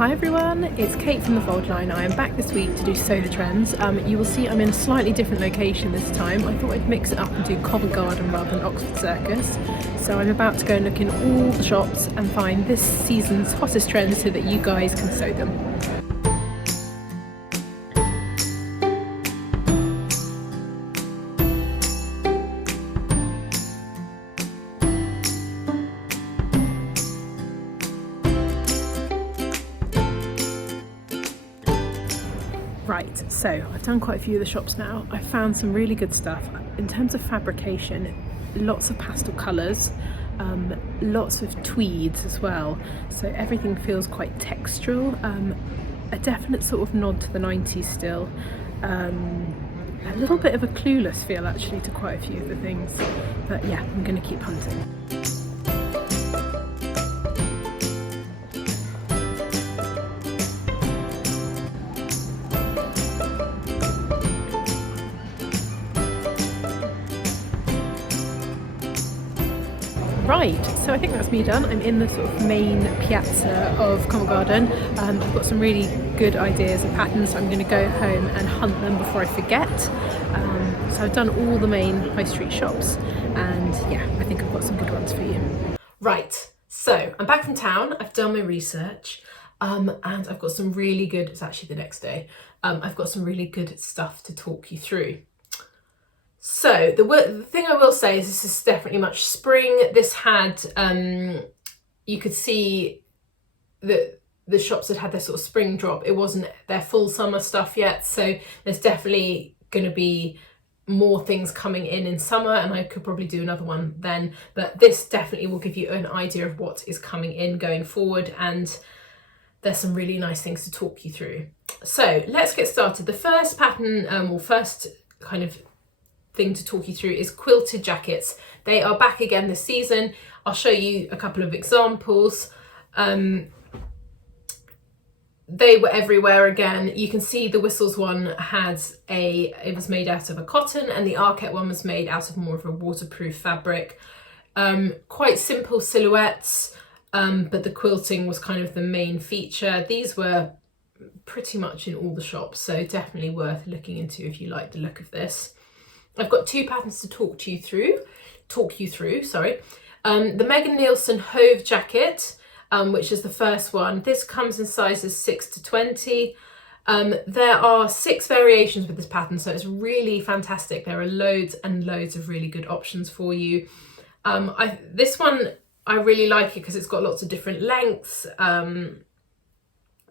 Hi everyone, it's Kate from the Fold Line. I am back this week to do Sew the Trends. You will see I'm in a slightly different location this time. I thought I'd mix it up and do Covent Garden rather than Oxford Circus. So I'm about to go and look in all the shops and find this season's hottest trends so that you guys can sew them. Right, so I've done quite a few of the shops now. I've found some really good stuff. In terms of fabrication, lots of pastel colours, lots of tweeds as well. So everything feels quite textural, a definite sort of nod to the 90s still. A little bit of a clueless feel actually to quite a few of the things. But yeah, I'm going to keep hunting. Right, so I think that's me done. I'm in the sort of main piazza of Covent Garden. I've got some really good ideas and patterns, so I'm going to go home and hunt them before I forget. So I've done all the main high street shops, and yeah, I think I've got some good ones for you. Right, so I'm back from town. I've done my research, and I've got some really good, it's actually the next day, I've got some really good stuff to talk you through. So the thing I will say is this is definitely much spring. This had, you could see that the shops had their sort of spring drop. It wasn't their full summer stuff yet. So there's definitely going to be more things coming in summer, and I could probably do another one then. But this definitely will give you an idea of what is coming in going forward. And there's some really nice things to talk you through. So let's get started. The first pattern, or first kind of thing to talk you through is Quilted Jackets. They are back again this season. I'll show you a couple of examples. They were everywhere again. You can see the Whistles one it was made out of a cotton, and the Arket one was made out of more of a waterproof fabric. Quite simple silhouettes, but the quilting was kind of the main feature. These were pretty much in all the shops, so definitely worth looking into if you like the look of this. I've got two patterns to talk you through. The Megan Nielsen Hove jacket, which is the first one. This comes in sizes 6 to 20. There are 6 variations with this pattern, so it's really fantastic. There are loads and loads of really good options for you. This one, I really like it because it's got lots of different lengths,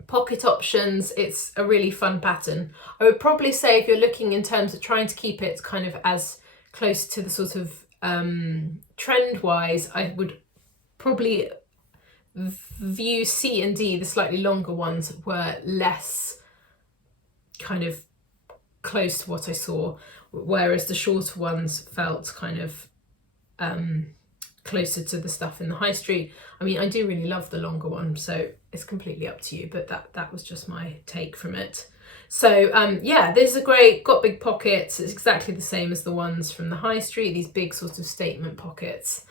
pocket options. It's a really fun pattern. I would probably say if you're looking in terms of trying to keep it kind of as close to the sort of trend wise, I would probably view C and D, the slightly longer ones, were less kind of close to what I saw, whereas the shorter ones felt kind of closer to the stuff in the high street. I mean, I do really love the longer one, so it's completely up to you, but that was just my take from it. So yeah, this is a great, got big pockets. It's exactly the same as the ones from the high street, these big sort of statement pockets.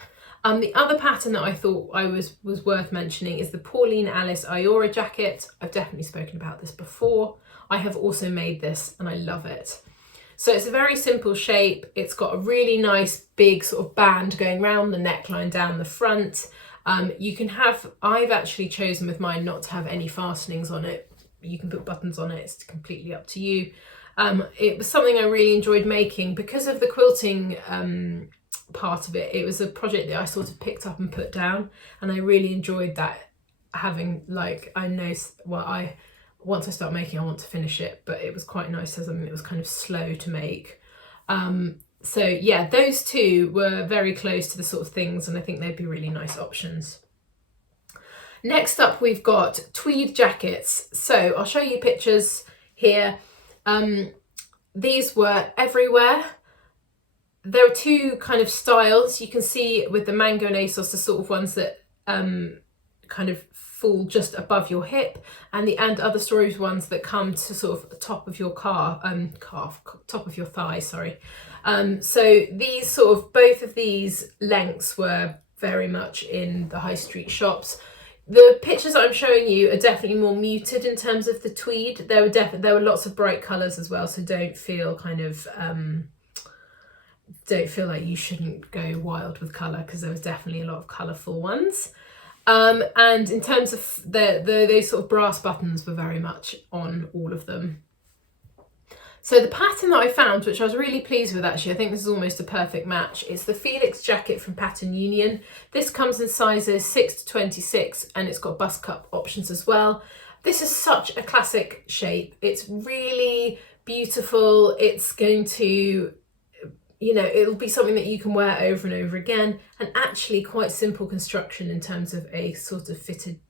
The other pattern that I thought was worth mentioning is the Pauline Alice Iora jacket. I've definitely spoken about this before. I have also made this and I love it. So it's a very simple shape. It's got a really nice big sort of band going round the neckline down the front. I've actually chosen with mine not to have any fastenings on it. You can put buttons on it, it's completely up to you. It was something I really enjoyed making because of the quilting part of it. It was a project that I sort of picked up and put down, and I really enjoyed that, having once I start making, I want to finish it, but it was quite nice as something that was kind of slow to make. So yeah, those two were very close to the sort of things, and I think they'd be really nice options. Next up, we've got tweed jackets. So I'll show you pictures here. These were everywhere. There are two kind of styles. You can see with the Mango and ASOS, the sort of ones that kind of fall just above your hip, and other stories ones that come to sort of the top of your top of your thigh, sorry. So these sort of, both of these lengths were very much in the high street shops. The pictures that I'm showing you are definitely more muted in terms of the tweed. There were lots of bright colours as well, so don't feel like you shouldn't go wild with colour, because there was definitely a lot of colourful ones. And in terms of those sort of brass buttons were very much on all of them. So the pattern that I found, which I was really pleased with actually, I think this is almost a perfect match, it's the Felix Jacket from Pattern Union. This comes in sizes 6 to 26 and it's got bust cut options as well. This is such a classic shape. It's really beautiful. It's going to, you know, it'll be something that you can wear over and over again, and actually quite simple construction in terms of a sort of fitted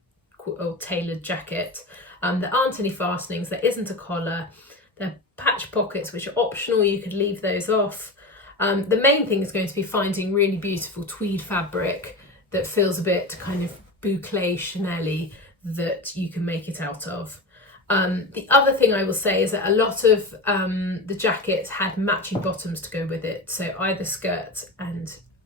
or tailored jacket. There aren't any fastenings, there isn't a collar. They're patch pockets, which are optional, you could leave those off. The main thing is going to be finding really beautiful tweed fabric that feels a bit kind of boucle Chanel-y that you can make it out of. The other thing I will say is that a lot of the jackets had matching bottoms to go with it, so either skirts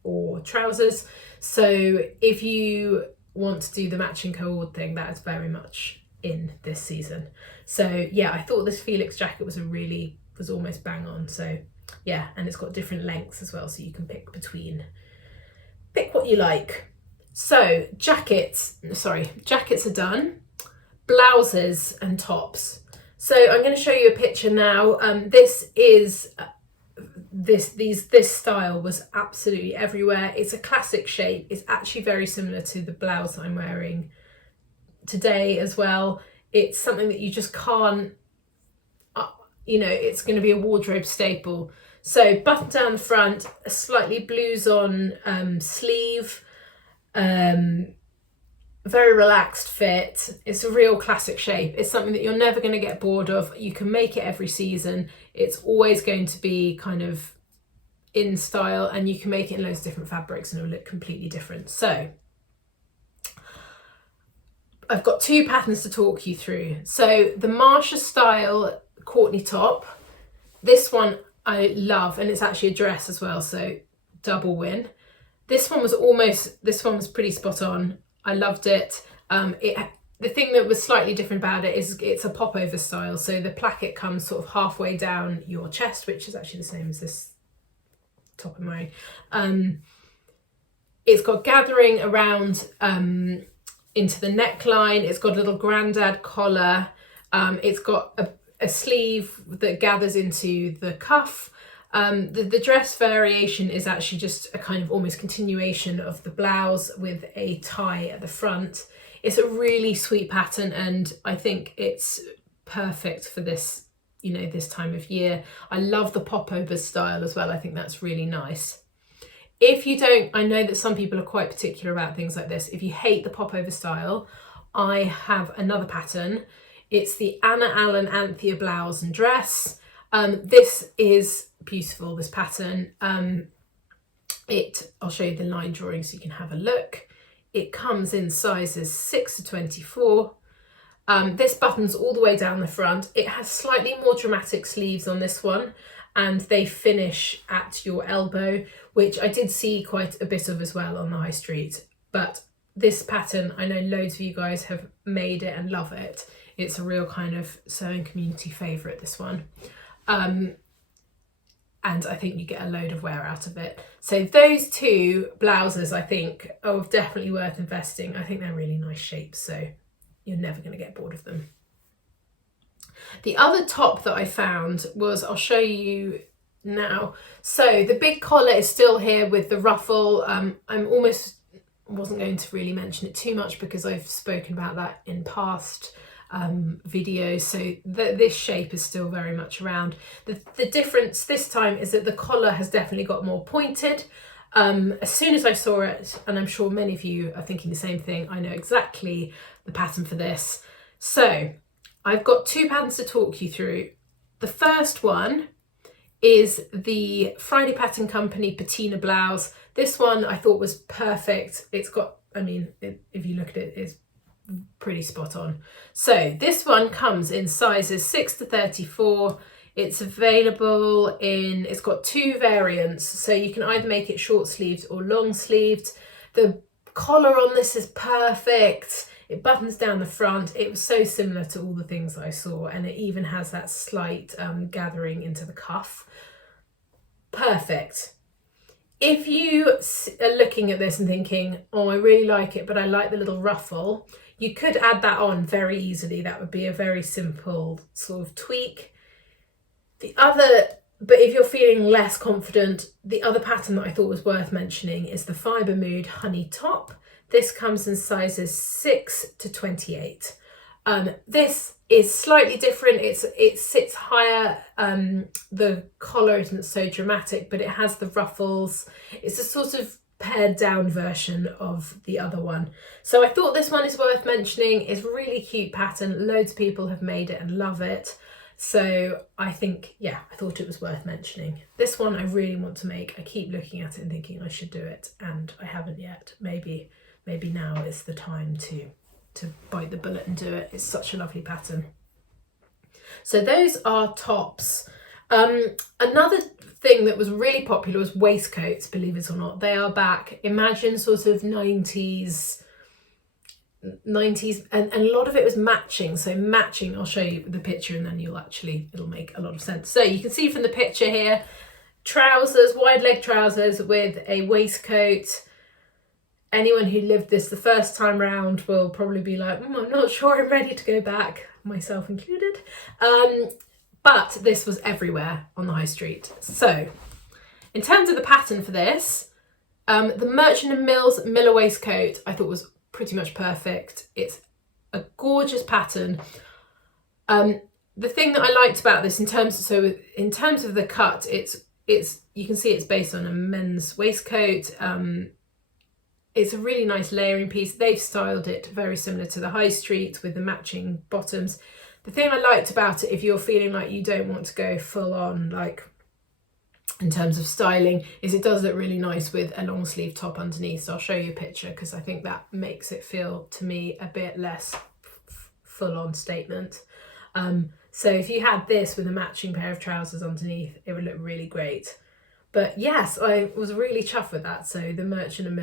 or trousers. So if you want to do the matching cord thing, that is very much in this season. So yeah, I thought this Felix jacket was almost bang on. So yeah, and it's got different lengths as well, so you can pick what you like. So jackets are done. Blouses and tops. So I'm going to show you a picture now. This style was absolutely everywhere. It's a classic shape. It's actually very similar to the blouse I'm wearing today as well. It's something that you just can't, you know, it's going to be a wardrobe staple. So button down the front, a slightly blues on sleeve, very relaxed fit. It's a real classic shape. It's something that you're never going to get bored of. You can make it every season. It's always going to be kind of in style, and you can make it in loads of different fabrics and it'll look completely different. So I've got two patterns to talk you through. So the Marsha style Courtney top, this one I love, and it's actually a dress as well, so double win. This one was pretty spot on. I loved it. The thing that was slightly different about it is it's a popover style, so the placket comes sort of halfway down your chest, which is actually the same as this top of mine. It's got gathering around into the neckline. It's got a little grandad collar. It's got a sleeve that gathers into the cuff. The dress variation is actually just a kind of almost continuation of the blouse with a tie at the front. It's a really sweet pattern, and I think it's perfect for this, you know, this time of year. I love the popover style as well. I think that's really nice. If you don't, I know that some people are quite particular about things like this. If you hate the popover style, I have another pattern. It's the Anna Allen Anthea blouse and dress. This is beautiful, this pattern. I'll show you the line drawing so you can have a look. It comes in sizes 6 to 24. This button's all the way down the front. It has slightly more dramatic sleeves on this one, and they finish at your elbow, which I did see quite a bit of as well on the high street. But this pattern, I know loads of you guys have made it and love it. It's a real kind of sewing community favourite, this one. And I think you get a load of wear out of it. So those two blouses, I think, are definitely worth investing. I think they're really nice shapes, so you're never going to get bored of them. The other top that I found was, I'll show you now. So the big collar is still here with the ruffle. Wasn't going to really mention it too much because I've spoken about that in past videos, so this shape is still very much around. The difference this time is that the collar has definitely got more pointed. As soon as I saw it, and I'm sure many of you are thinking the same thing, I know exactly the pattern for this. So I've got two patterns to talk you through. The first one is the Friday Pattern Company Patina blouse. This one I thought was perfect. It's got, if you look at it, it's pretty spot on. So this one comes in sizes 6 to 34. It's available it's got two variants, so you can either make it short sleeved or long sleeved. The collar on this is perfect. It buttons down the front. It was so similar to all the things that I saw, and it even has that slight gathering into the cuff. Perfect. If you are looking at this and thinking, oh, I really like it, but I like the little ruffle, you could add that on very easily. That would be a very simple sort of tweak. But if you're feeling less confident, the other pattern that I thought was worth mentioning is the Fibre Mood Honey Top. This comes in sizes 6 to 28. This is slightly different. It sits higher. The collar isn't so dramatic, but it has the ruffles. It's a sort of pared down version of the other one. So I thought this one is worth mentioning. It's a really cute pattern. Loads of people have made it and love it. So I think, yeah, I thought it was worth mentioning. This one I really want to make. I keep looking at it and thinking I should do it, and I haven't yet. Maybe now is the time to bite the bullet and do it. It's such a lovely pattern. So those are tops. Another thing that was really popular was waistcoats, believe it or not. They are back. Imagine sort of 90s, and a lot of it was matching. So matching, I'll show you the picture and then it'll make a lot of sense. So you can see from the picture here, trousers, wide leg trousers with a waistcoat. Anyone who lived this the first time round will probably be like, I'm not sure I'm ready to go back, myself included. But this was everywhere on the high street. So in terms of the pattern for this, the Merchant and Mills Miller waistcoat I thought was pretty much perfect. It's a gorgeous pattern. The thing that I liked about this in terms of the cut, it's you can see it's based on a men's waistcoat. It's a really nice layering piece. They've styled it very similar to the high street with the matching bottoms. The thing I liked about it, if you're feeling like you don't want to go full on, like in terms of styling, is it does look really nice with a long sleeve top underneath. So I'll show you a picture because I think that makes it feel to me a bit less full on statement. So if you had this with a matching pair of trousers underneath, it would look really great. But yes, I was really chuffed with that. So the Merchant and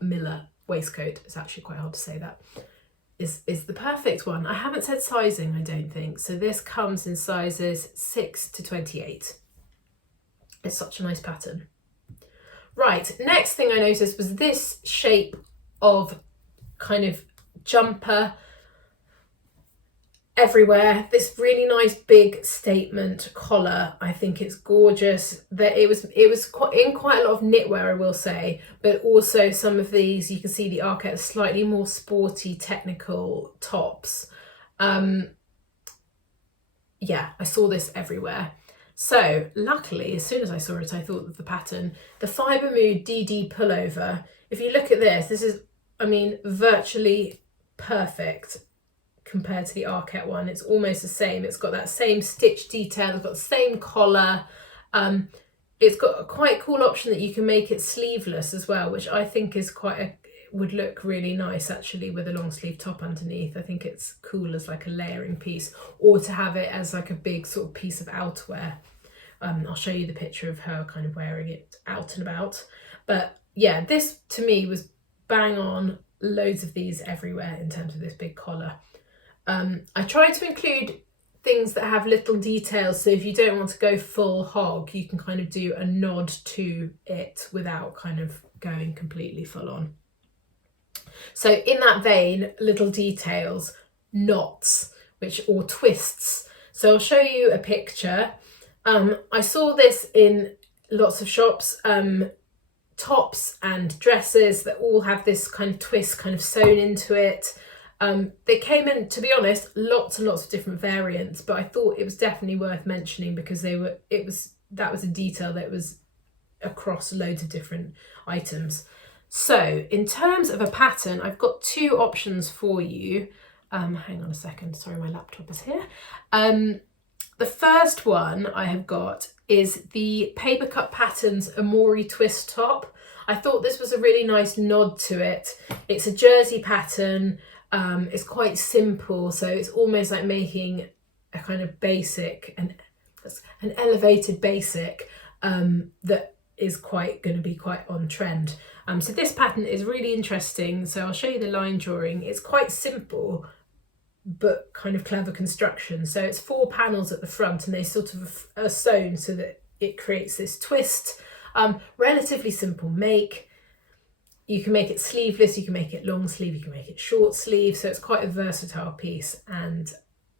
Miller waistcoat, it's actually quite hard to say that, is the perfect one. I haven't said sizing, I don't think. So this comes in sizes 6 to 28. It's such a nice pattern. Right, next thing I noticed was this shape of kind of jumper everywhere. This really nice big statement collar. I think it's gorgeous. That it was in quite a lot of knitwear, I will say, but also some of these, you can see the arcade, slightly more sporty technical tops. Yeah, I saw this everywhere. So luckily, as soon as I saw it, I thought of the pattern. The Fibre Mood DD pullover. If you look at this is, I mean, virtually perfect compared to the Arquette one. It's almost the same. It's got that same stitch detail. It's got the same collar. It's got a quite cool option that you can make it sleeveless as well, which I think is would look really nice actually with a long sleeve top underneath. I think it's cool as like a layering piece, or to have it as like a big sort of piece of outerwear. I'll show you the picture of her kind of wearing it out and about. But yeah, this to me was bang on. Loads of these everywhere in terms of this big collar. I try to include things that have little details, so if you don't want to go full hog, you can kind of do a nod to it without kind of going completely full on. So in that vein, little details, knots, or twists. So I'll show you a picture. I saw this in lots of shops, tops and dresses that all have this kind of twist kind of sewn into it. They came in, to be honest, lots and lots of different variants, but I thought it was definitely worth mentioning because that was a detail that was across loads of different items. So in terms of a pattern, I've got two options for you. Hang on a second, sorry, my laptop is here. The first one I have got is the Paper Cut Patterns Amori Twist Top. I thought this was a really nice nod to it. It's a jersey pattern. It's quite simple, so it's almost like making a kind of basic, an elevated basic that is going to be quite on trend. So this pattern is really interesting. So I'll show you the line drawing. It's quite simple, but kind of clever construction. So it's 4 panels at the front, and they sort of are sewn so that it creates this twist. Relatively simple make. You can make it sleeveless, you can make it long sleeve, you can make it short sleeve. So it's quite a versatile piece, and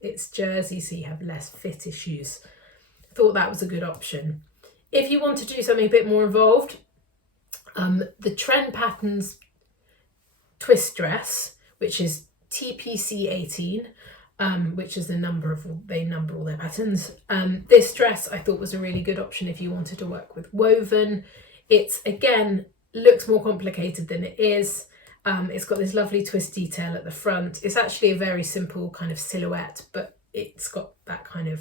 it's jersey, so you have less fit issues. Thought that was a good option. If you want to do something a bit more involved, the Trend Patterns twist dress, which is TPC 18, which is they number all their patterns. This dress I thought was a really good option if you wanted to work with woven. It's, again, looks more complicated than it is. It's got this lovely twist detail at the front. It's actually a very simple kind of silhouette, but it's got that kind of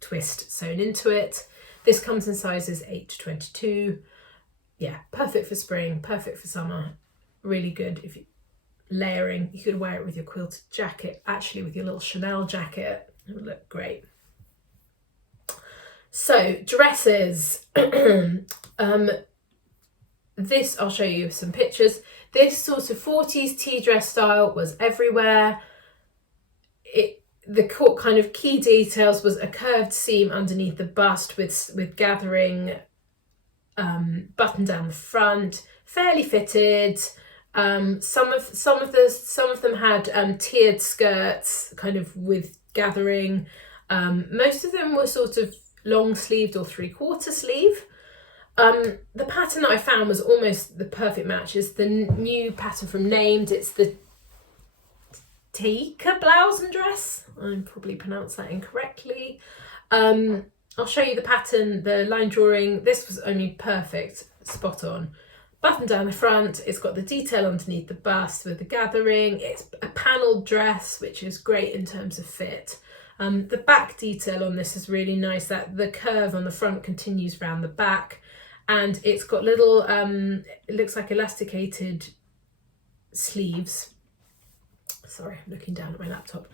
twist sewn into it. This comes in sizes 8 to 22. Yeah, perfect for spring, perfect for summer. Really good if you layering. You could wear it with your quilted jacket, actually with your little Chanel jacket. It would look great. So dresses. This, I'll show you some pictures. This sort of 40s tea dress style was everywhere. The kind of key details was a curved seam underneath the bust with gathering button down the front, fairly fitted. Some of them had tiered skirts, kind of with gathering. Most of them were sort of long sleeved or 3/4 sleeve. The pattern that I found was almost the perfect match. Is the new pattern from Named. It's the Tikka Blouse and dress. I probably pronounced that incorrectly. I'll show you the pattern, the line drawing. This was only perfect, spot on. Button down the front, it's got the detail underneath the bust with the gathering. It's a panelled dress, which is great in terms of fit. The back detail on this is really nice, that the curve on the front continues around the back, and it's got little, it looks like elasticated sleeves. Sorry, I'm looking down at my laptop.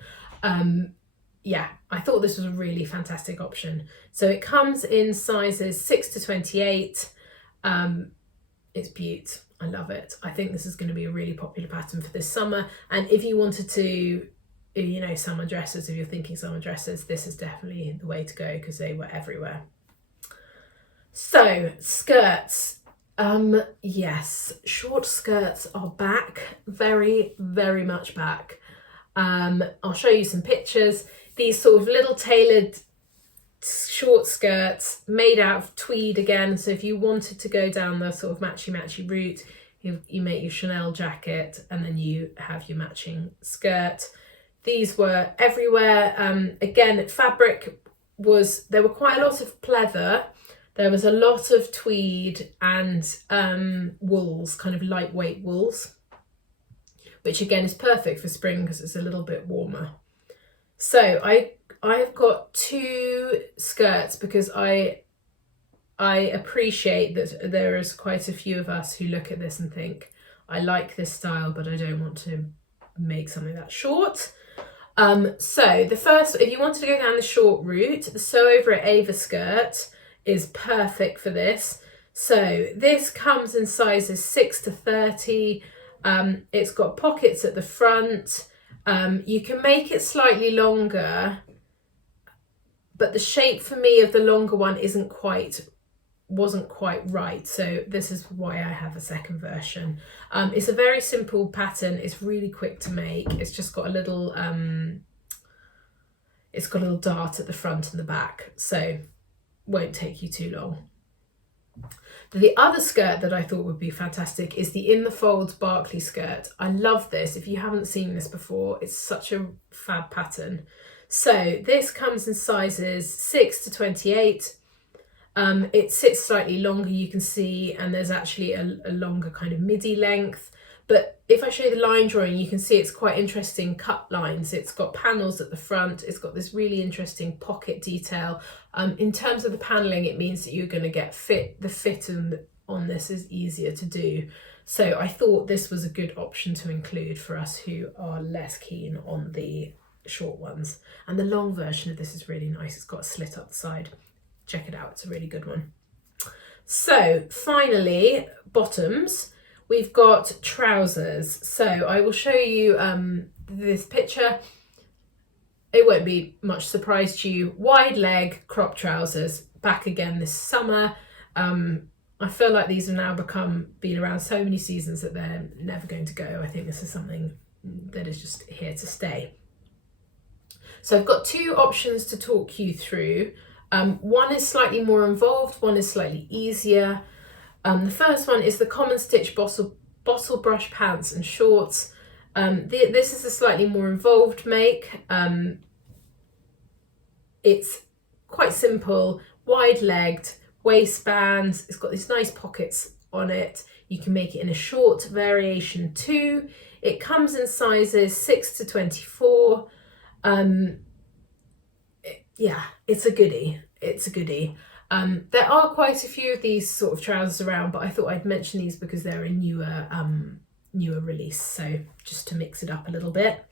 Yeah, I thought this was a really fantastic option. So it comes in sizes 6 to 28. It's beaut. I love it. I think this is going to be a really popular pattern for this summer. And if you wanted to, you know, summer dresses, if you're thinking summer dresses, this is definitely the way to go because they were everywhere. So skirts. Yes, short skirts are back. Very, very much back. I'll show you some pictures. These sort of little tailored short skirts made out of tweed again. So if you wanted to go down the sort of matchy route, you make your Chanel jacket and then you have your matching skirt. These were everywhere. Again, fabric was, there were quite a lot of pleather. There was a lot of tweed and wools, kind of lightweight wools, which again is perfect for spring because it's a little bit warmer. So I've got 2 skirts because I appreciate that there is quite a few of us who look at this and think, I like this style, but I don't want to make something that short. So the first, if you wanted to go down the short route, the Sew Over It Ava skirt is perfect for this. So this comes in sizes 6 to 30. It's got pockets at the front. You can make it slightly longer, but the shape for me of the longer one wasn't quite right. So this is why I have a second version. It's a very simple pattern. It's really quick to make. It's just got a little, dart at the front and the back. So won't take you too long. The other skirt that I thought would be fantastic is the In the Folds Barkley skirt. I love this. If you haven't seen this before, it's such a fab pattern. So this comes in sizes 6 to 28. It sits slightly longer, you can see, and there's actually a longer kind of midi length. But if I show you the line drawing, you can see it's quite interesting cut lines. It's got panels at the front. It's got this really interesting pocket detail. In terms of the paneling, it means that you're going to get the fit on this is easier to do. So I thought this was a good option to include for us who are less keen on the short ones. And the long version of this is really nice. It's got a slit up the side. Check it out. It's a really good one. So finally, bottoms. We've got trousers. So I will show you this picture. It won't be much surprise to you. Wide leg crop trousers, back again this summer. I feel like these have now been around so many seasons that they're never going to go. I think this is something that is just here to stay. So I've got two options to talk you through. One is slightly more involved, one is slightly easier. The first one is the common stitch bottle brush pants and shorts. This is a slightly more involved make. It's quite simple, wide-legged, waistbands. It's got these nice pockets on it. You can make it in a short variation too. It comes in sizes 6 to 24. Yeah, it's a goodie. It's a goodie. There are quite a few of these sort of trousers around, but I thought I'd mention these because they're a newer release, so just to mix it up a little bit.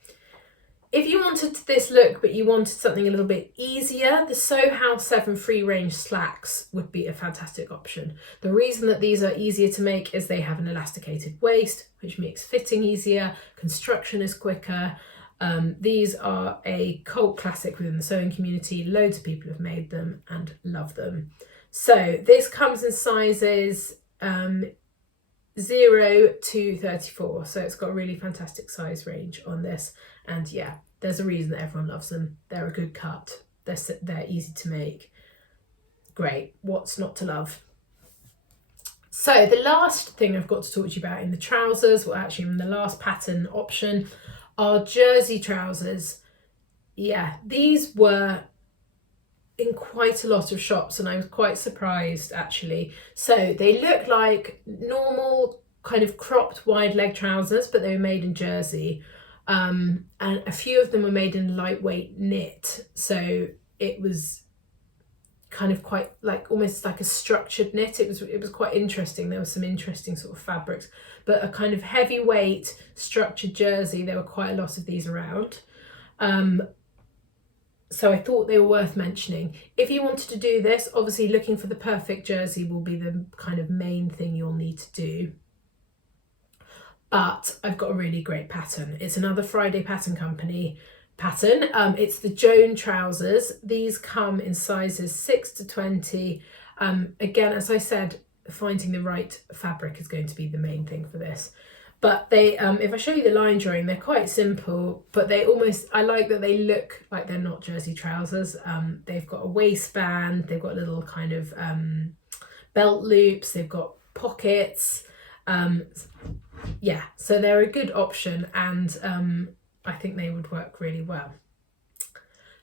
If you wanted this look but you wanted something a little bit easier, the Sew House 7 free range slacks would be a fantastic option. The reason that these are easier to make is they have an elasticated waist, which makes fitting easier, construction is quicker. These are a cult classic within the sewing community. Loads of people have made them and love them. So this comes in sizes 0 to 34, so it's got a really fantastic size range on this, and yeah, there's a reason that everyone loves them. They're a good cut, they're easy to make. Great, what's not to love? So the last thing I've got to talk to you about in the trousers, well actually in the last pattern option, are jersey trousers. Yeah, these were in quite a lot of shops and I was quite surprised actually. So they look like normal kind of cropped wide leg trousers, but they were made in jersey. And a few of them were made in lightweight knit. So it was kind of quite like almost like a structured knit. It was quite interesting. There were some interesting sort of fabrics, but a kind of heavyweight structured jersey. There were quite a lot of these around. So I thought they were worth mentioning. If you wanted to do this, obviously looking for the perfect jersey will be the kind of main thing you'll need to do. But I've got a really great pattern. It's another Friday Pattern Company pattern. It's the Joan Trousers. These come in sizes 6 to 20. Again, as I said, finding the right fabric is going to be the main thing for this. But they, if I show you the line drawing, they're quite simple, but I like that they look like they're not jersey trousers. They've got a waistband, they've got little kind of belt loops, they've got pockets. Yeah, so they're a good option, and I think they would work really well.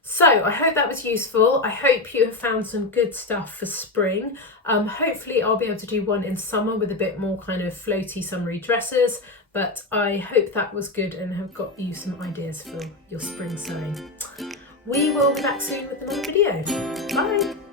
So I hope that was useful. I hope you have found some good stuff for spring. Hopefully I'll be able to do one in summer with a bit more kind of floaty summery dresses, but I hope that was good and have got you some ideas for your spring sewing. We will be back soon with another video. Bye!